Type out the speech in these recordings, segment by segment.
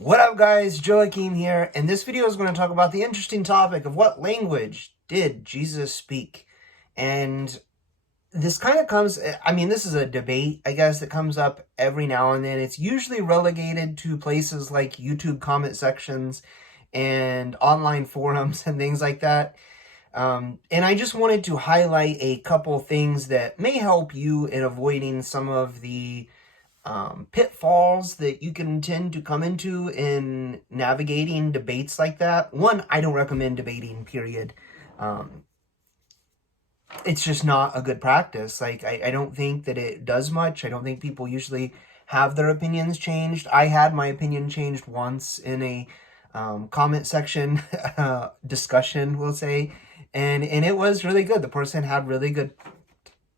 What up guys, Joachim here, and this video is going to talk about the interesting topic of what language did Jesus speak. And this kind of comes, this is a debate, I guess, that comes up every now and then. It's usually relegated to places like YouTube comment sections and online forums and things like that. And I just wanted to highlight a couple things that may help you in avoiding some of the pitfalls that you can tend to come into in navigating debates like that. One, I don't recommend debating, period. Um, it's just not a good practice. Like, I don't think that it does much. I don't think people usually have their opinions changed. I had my opinion changed once in a comment section discussion, we'll say, and it was really good. The person had really good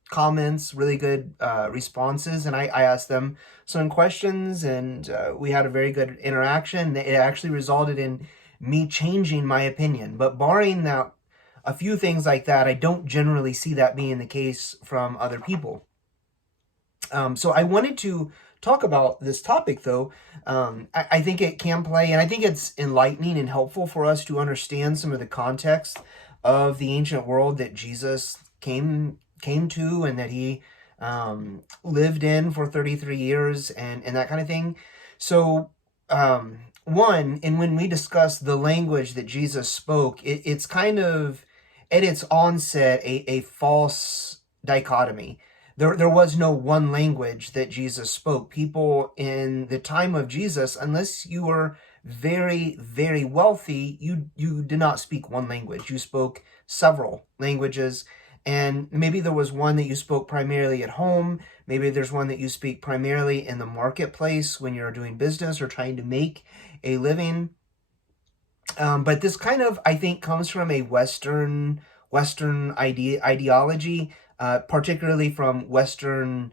comments, really good responses, and I asked them some questions, and we had a very good interaction. It actually resulted in me changing my opinion. But barring that, a few things like that, I don't generally see that being the case from other people. So I wanted to talk about this topic, though. I think it can play, and I think it's enlightening and helpful for us to understand some of the context of the ancient world that Jesus came to, and that he lived in for 33 years and that kind of thing. So one, and when we discuss the language that Jesus spoke, it's kind of at its onset a false dichotomy. There was no one language that Jesus spoke. People in the time of Jesus, unless you were very, very wealthy, you did not speak one language. You spoke several languages. And maybe there was one that you spoke primarily at home. Maybe there's one that you speak primarily in the marketplace when you're doing business or trying to make a living. But this kind of, I think, comes from a Western ideology, particularly from wealthy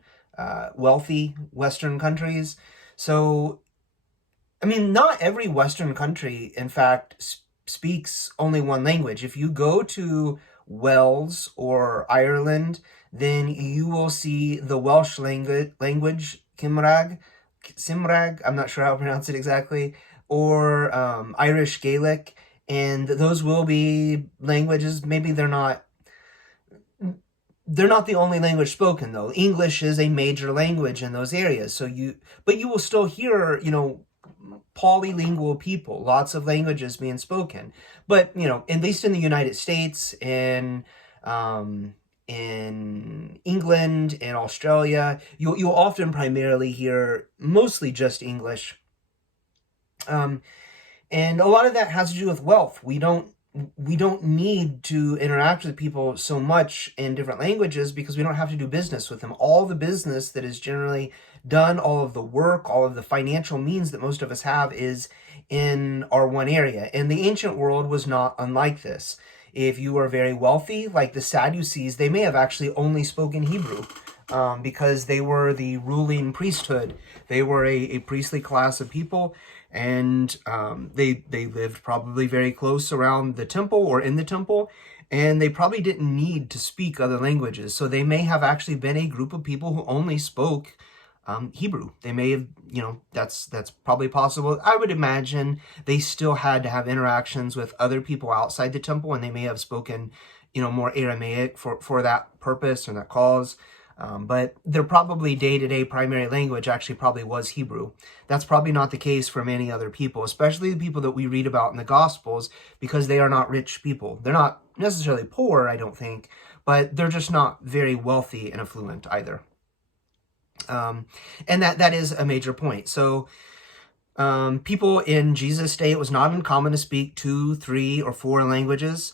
Western countries. So, not every Western country, in fact, speaks only one language. If you go to Wales or Ireland, then you will see the Welsh language Cymraeg, I'm not sure how to pronounce it exactly, or Irish Gaelic, and those will be languages. Maybe they're not the only language spoken, though. English is a major language in those areas, but you will still hear, polylingual people, lots of languages being spoken. But, at least in the United States, in England and Australia, you'll often primarily hear mostly just English. And a lot of that has to do with wealth. We don't need to interact with people so much in different languages because we don't have to do business with them. All the business that is generally done, all of the work, all of the financial means that most of us have is in our one area. And the ancient world was not unlike this. If you were very wealthy, like the Sadducees, they may have actually only spoken Hebrew because they were the ruling priesthood. They were a priestly class of people, and they lived probably very close around the temple or in the temple, and they probably didn't need to speak other languages. So they may have actually been a group of people who only spoke Hebrew. They may have, that's probably possible. I would imagine they still had to have interactions with other people outside the temple, and they may have spoken, more Aramaic for that purpose or that cause. But their probably day-to-day primary language actually probably was Hebrew. That's probably not the case for many other people, especially the people that we read about in the Gospels, because they are not rich people. They're not necessarily poor, I don't think, but they're just not very wealthy and affluent either. And that is a major point. So people in Jesus' day, it was not uncommon to speak 2, 3, or 4 languages.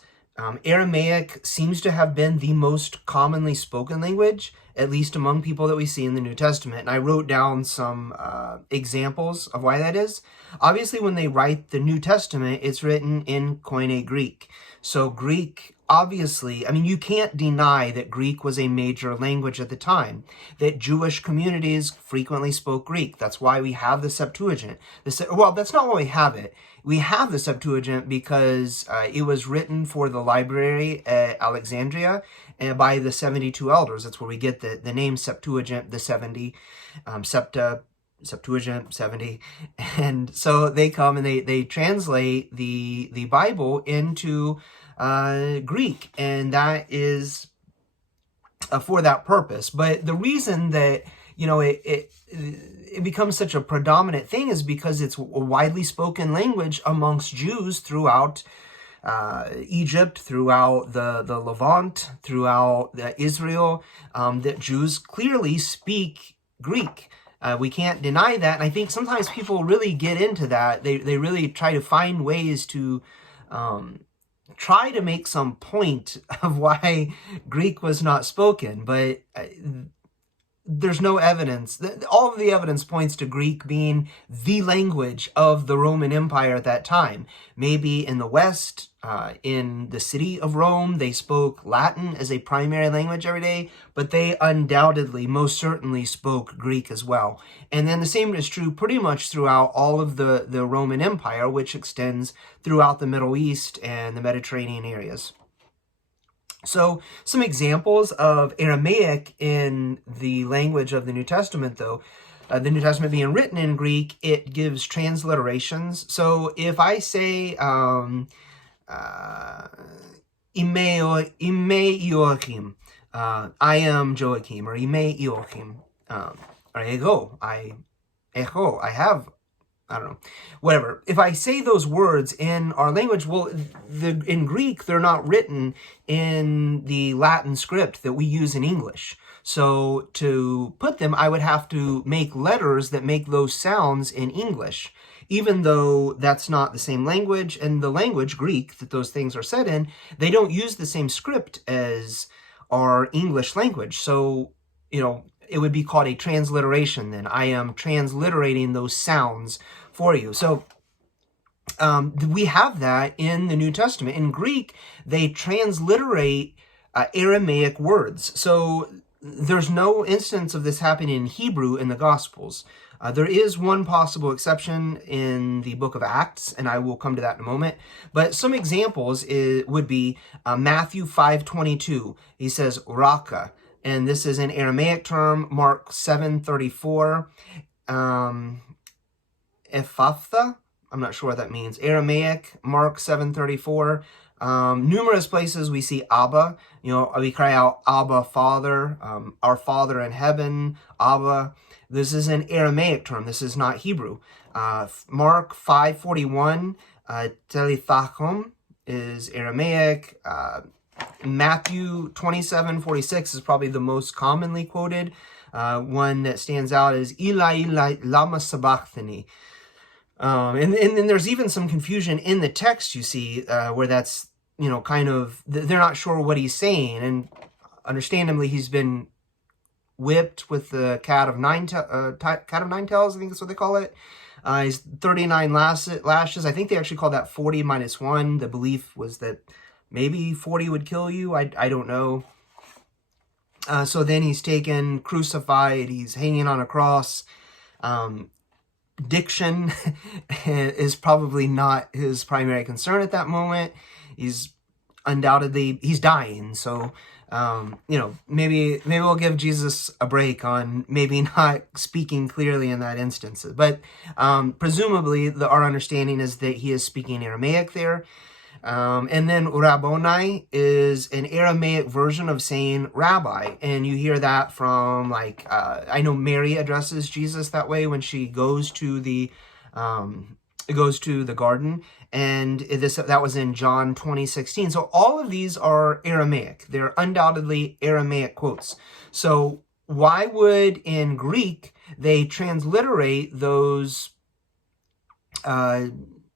Aramaic seems to have been the most commonly spoken language, at least among people that we see in the New Testament. And I wrote down some examples of why that is. Obviously, when they write the New Testament, it's written in Koine Greek. So Greek, obviously, you can't deny that Greek was a major language at the time, that Jewish communities frequently spoke Greek. That's why we have the Septuagint. Well, that's not why we have it. We have the Septuagint because it was written for the library at Alexandria and by the 72 elders. That's where we get the name Septuagint, the 70, septa, Septuagint 70, and so they come and they translate the Bible into Greek, and that is for that purpose. But the reason that it becomes such a predominant thing is because it's a widely spoken language amongst Jews throughout Egypt, throughout the Levant, throughout Israel, that Jews clearly speak Greek. We can't deny that, and I think sometimes people really get into that. They really try to find ways to try to make some point of why Greek was not spoken, but there's no evidence. All of the evidence points to Greek being the language of the Roman Empire at that time. Maybe in the West, in the city of Rome, they spoke Latin as a primary language every day, but they undoubtedly, most certainly spoke Greek as well. And then the same is true pretty much throughout all of the Roman Empire, which extends throughout the Middle East and the Mediterranean areas. So some examples of Aramaic in the language of the New Testament, though, the New Testament being written in Greek, it gives transliterations. So if I say Ime Joachim, I am Joachim, or Ime Joachim, or Ego, I have, I don't know, whatever. If I say those words in our language, well, in Greek, they're not written in the Latin script that we use in English. So to put them, I would have to make letters that make those sounds in English, even though that's not the same language. And the language, Greek, that those things are said in, they don't use the same script as our English language. So, it would be called a transliteration then. I am transliterating those sounds for you. So we have that in the New Testament. In Greek, they transliterate Aramaic words. So there's no instance of this happening in Hebrew in the Gospels. There is one possible exception in the book of Acts, and I will come to that in a moment. But some examples would be Matthew 5:22. He says, Raka. And this is an Aramaic term. Mark 7:34. Ephatha, I'm not sure what that means. Aramaic, Mark 7:34. Numerous places we see Abba. We cry out, Abba, Father, our Father in heaven, Abba. This is an Aramaic term. This is not Hebrew. Mark 5:41, Telithachom is Aramaic. Matthew 27:46 is probably the most commonly quoted. One that stands out is Eli, Eli, lama sabachthani. And then there's even some confusion in the text, you see, where that's, kind of, they're not sure what he's saying. And understandably, he's been whipped with the cat of nine tails, I think that's what they call it. He's 39 lashes. I think they actually called that 40 minus 1. The belief was that maybe 40 would kill you. I don't know. So then he's taken, crucified, he's hanging on a cross. Diction is probably not his primary concern at that moment. He's dying. So, maybe we'll give Jesus a break on maybe not speaking clearly in that instance. But presumably our understanding is that he is speaking Aramaic there. And then Rabboni is an Aramaic version of saying rabbi. And you hear that from, I know Mary addresses Jesus that way when she goes to the garden. And that was in John 20:16. So all of these are Aramaic. They're undoubtedly Aramaic quotes. So why would in Greek they transliterate those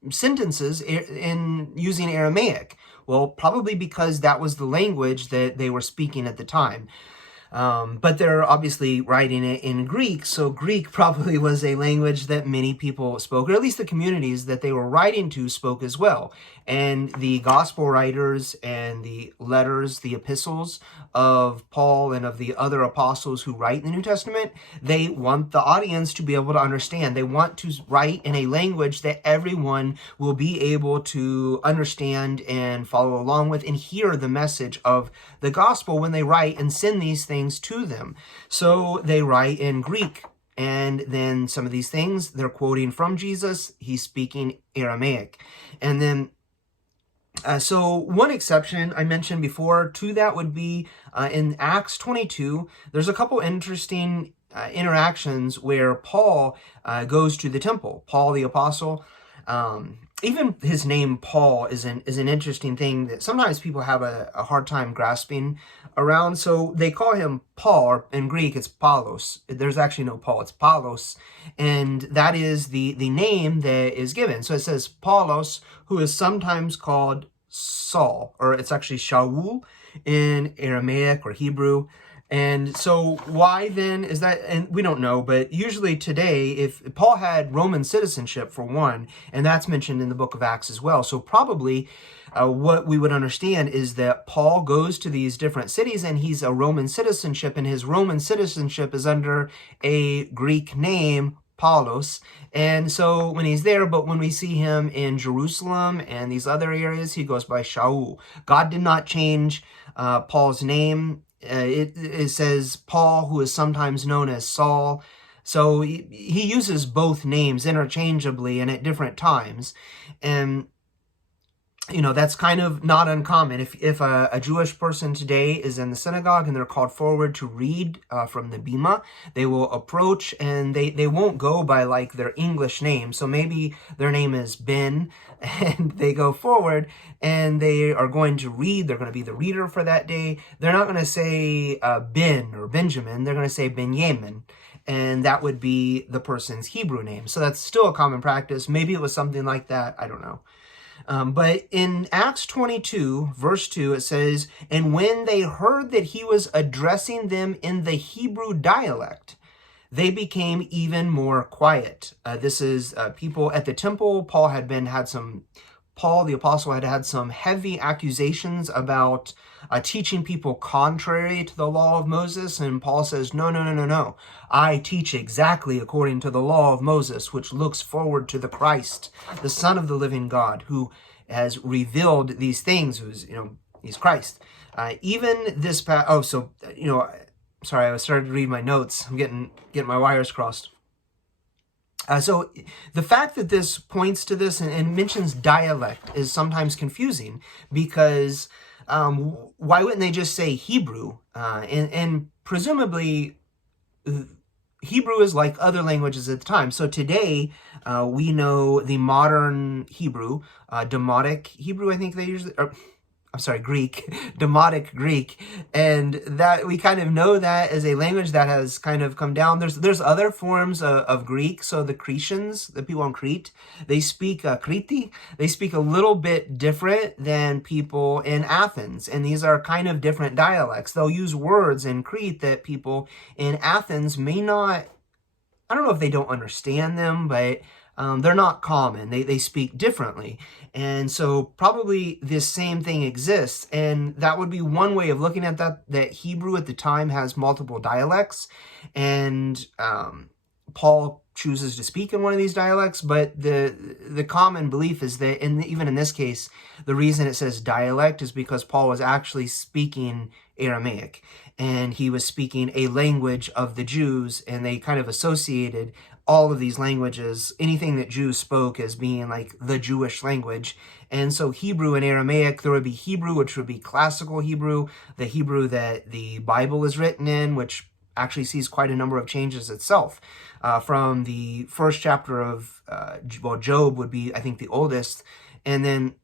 sentences in using Aramaic? Well, probably because that was the language that they were speaking at the time. But they're obviously writing it in Greek, so Greek probably was a language that many people spoke, or at least the communities that they were writing to spoke as well. And the gospel writers and the letters, the epistles of Paul and of the other apostles who write in the New Testament, they want the audience to be able to understand. They want to write in a language that everyone will be able to understand and follow along with and hear the message of the gospel when they write and send these things to them. So they write in Greek. And then some of these things, they're quoting from Jesus. He's speaking Aramaic. And then so one exception I mentioned before to that would be in Acts 22. There's a couple interesting interactions where Paul goes to the temple. Paul the apostle. Even his name Paul is an interesting thing that sometimes people have a hard time grasping around. So they call him Paul, or in Greek it's Paulos. There's actually no Paul, it's Paulos, and that is the name that is given. So it says Paulos, who is sometimes called Saul, or it's actually Shaul in Aramaic or Hebrew. And so why then is that? And we don't know, but usually today, if Paul had Roman citizenship for one, and that's mentioned in the book of Acts as well. So probably what we would understand is that Paul goes to these different cities and he's a Roman citizenship, and his Roman citizenship is under a Greek name, Paulos. And so when he's there, but when we see him in Jerusalem and these other areas, he goes by Shaul. God did not change Paul's name. It says Paul, who is sometimes known as Saul. So he uses both names interchangeably and at different times. And that's kind of not uncommon. If a Jewish person today is in the synagogue and they're called forward to read from the Bima, they will approach and they won't go by like their English name. So maybe their name is Ben, and they go forward and they are going to read. They're going to be the reader for that day. They're not going to say Ben or Benjamin. They're going to say Benjamin. And that would be the person's Hebrew name. So that's still a common practice. Maybe it was something like that. I don't know. But in Acts 22, verse 2, it says, "And when they heard that he was addressing them in the Hebrew dialect, they became even more quiet." This is people at the temple. Paul the apostle had some heavy accusations about teaching people contrary to the law of Moses. And Paul says, no. I teach exactly according to the law of Moses, which looks forward to the Christ, the Son of the living God, who has revealed these things, he's Christ. Even this sorry, I was starting to read my notes. I'm getting my wires crossed. So the fact that this points to this and mentions dialect is sometimes confusing, because why wouldn't they just say Hebrew? And presumably Hebrew is like other languages at the time. So today we know the modern Hebrew, Demotic Hebrew, I think they usually... Greek, Demotic Greek, and that we kind of know that as a language that has kind of come down. There's other forms of Greek. So the Cretians, the people on Crete, they speak Crete. They speak a little bit different than people in Athens, and these are kind of different dialects. They'll use words in Crete that people in Athens may not. I don't know if they don't understand them, but they're not common. They speak differently. And so probably this same thing exists. And that would be one way of looking at that Hebrew at the time has multiple dialects. And Paul chooses to speak in one of these dialects. But the common belief is that, even in this case, the reason it says dialect is because Paul was actually speaking Aramaic. And he was speaking a language of the Jews, and they kind of associated all of these languages, anything that Jews spoke, as being like the Jewish language. And so Hebrew and Aramaic, there would be Hebrew, which would be classical Hebrew, the Hebrew that the Bible is written in, which actually sees quite a number of changes itself. From the first chapter of, Job would be, I think, the oldest. And then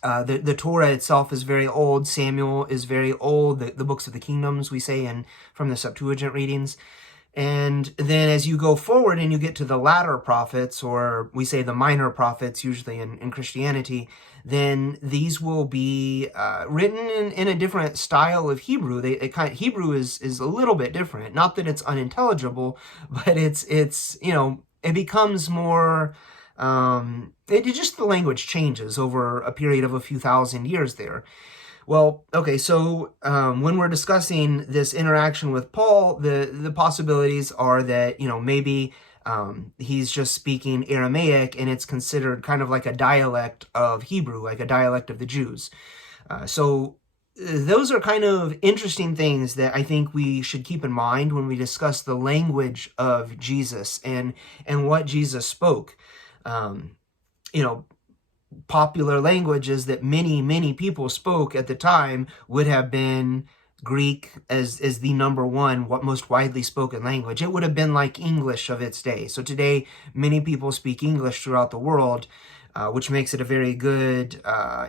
the Torah itself is very old. Samuel is very old. The books of the kingdoms, we say, from the Septuagint readings. And then as you go forward and you get to the latter prophets, or we say the minor prophets, usually in Christianity, then these will be written in a different style of Hebrew. Hebrew is a little bit different. Not that it's unintelligible, but it's it becomes more... the language changes over a period of a few thousand years there. Well, okay, so when we're discussing this interaction with Paul, the possibilities are that, maybe he's just speaking Aramaic and it's considered kind of like a dialect of Hebrew, like a dialect of the Jews. So those are kind of interesting things that I think we should keep in mind when we discuss the language of Jesus and what Jesus spoke. You know, popular languages that many people spoke at the time would have been Greek as the number one, what most widely spoken language. It would have been like English of its day. So today, many people speak English throughout the world, which makes it a very good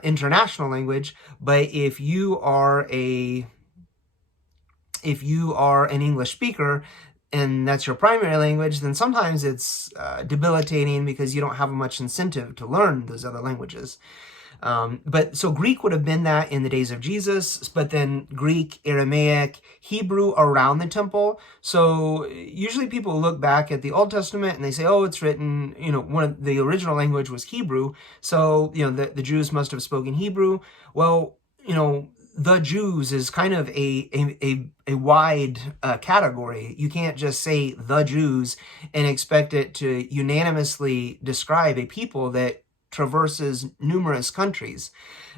international language. But if you are an English speaker and that's your primary language, then sometimes it's debilitating because you don't have much incentive to learn those other languages. But so Greek would have been that in the days of Jesus, but then Greek, Aramaic, Hebrew around the temple. So usually people look back at the Old Testament and they say, oh, it's written, one of the original language was Hebrew. So, the Jews must have spoken Hebrew. Well, the Jews is kind of a wide category. You can't just say the Jews and expect it to unanimously describe a people that traverses numerous countries.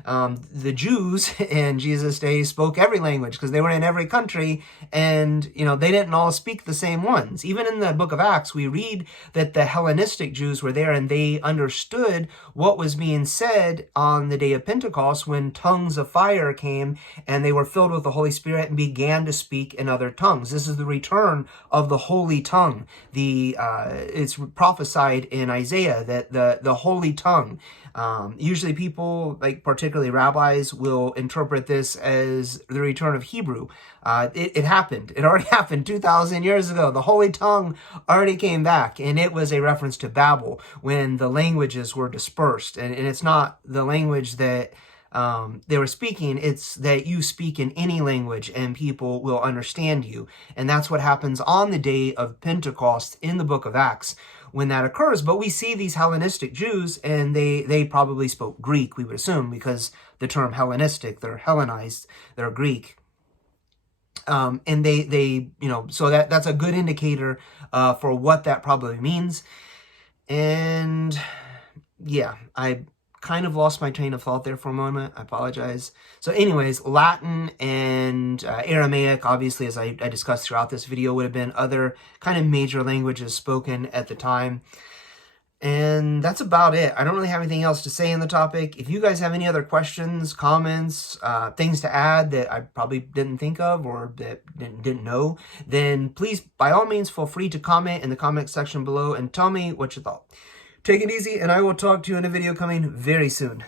The Jews in Jesus' day spoke every language because they were in every country, and they didn't all speak the same ones. Even in the book of Acts, we read that the Hellenistic Jews were there and they understood what was being said on the day of Pentecost when tongues of fire came and they were filled with the Holy Spirit and began to speak in other tongues. This is the return of the Holy Tongue. It's prophesied in Isaiah that the Holy Tongue. Usually people, like particularly rabbis, will interpret this as the return of Hebrew. It happened. It already happened 2,000 years ago. The Holy Tongue already came back, and it was a reference to Babel when the languages were dispersed. And it's not the language that they were speaking, it's that you speak in any language and people will understand you. And that's what happens on the day of Pentecost in the book of Acts when that occurs. But we see these Hellenistic Jews, and they probably spoke Greek, we would assume, because the term Hellenistic, they're Hellenized, they're Greek. And so that's a good indicator for what that probably means. And yeah, I kind of lost my train of thought there for a moment. I apologize. So anyways, Latin and Aramaic, obviously, as I discussed throughout this video, would have been other kind of major languages spoken at the time. And that's about it. I don't really have anything else to say on the topic. If you guys have any other questions, comments, things to add that I probably didn't think of or that didn't know, then please, by all means, feel free to comment in the comment section below and tell me what you thought. Take it easy, and I will talk to you in a video coming very soon.